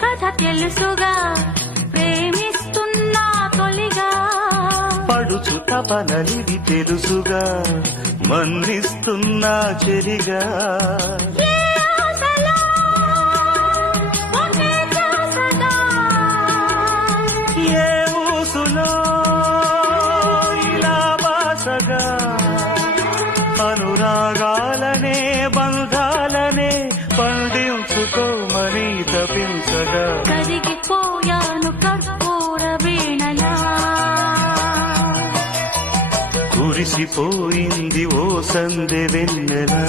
కథ తెలుసుగా ప్రేమిస్తున్నా తొలిగా పడుచు తపనలిది తెలుసుగా మన్నిస్తున్నా చెలిగా ఏ ఆశలో ఒకే ధ్యాసగా ఏ ఊసులో ఇలా బాసగా అనురాగాలనే బంధాలనే పండించుకోమని తపించగా కరిగిపోయాను కర్పూర వీణలా కురిసిపోయింది ఓ సందె వెన్నెలా